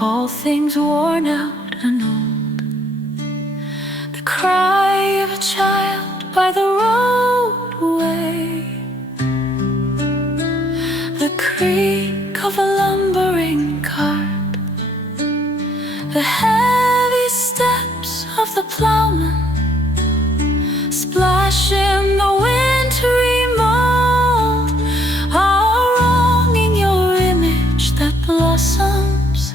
all things worn out and old. The cry of a child by the roadway, the creak of a lumbering cart, the heavy steps of the plowman splashing the wintry mold are wrong in your image that blossoms,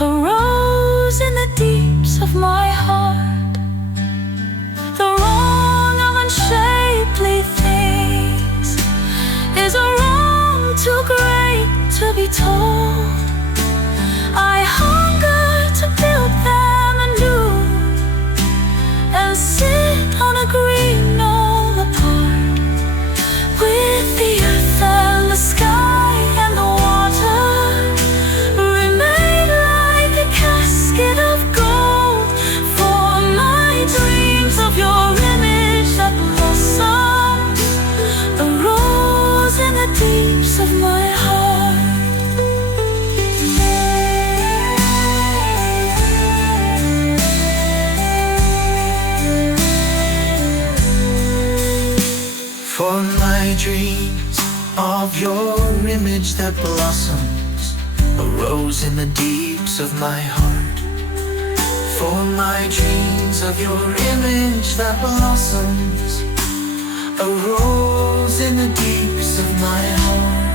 a rose in the deeps of my heart. The wrong of unshapely things is a wrong too great to be told. I hunger to build them anew and sit on a green knoll apart, with the earth and the sky and the water remade like a casket of gold, for my dreams of your image that blossoms, a rose in the deeps of my heart. For my dreams of your image that blossoms, a rose in the deeps of my heart. For my dreams of your image that blossoms, a rose in the deeps of my heart.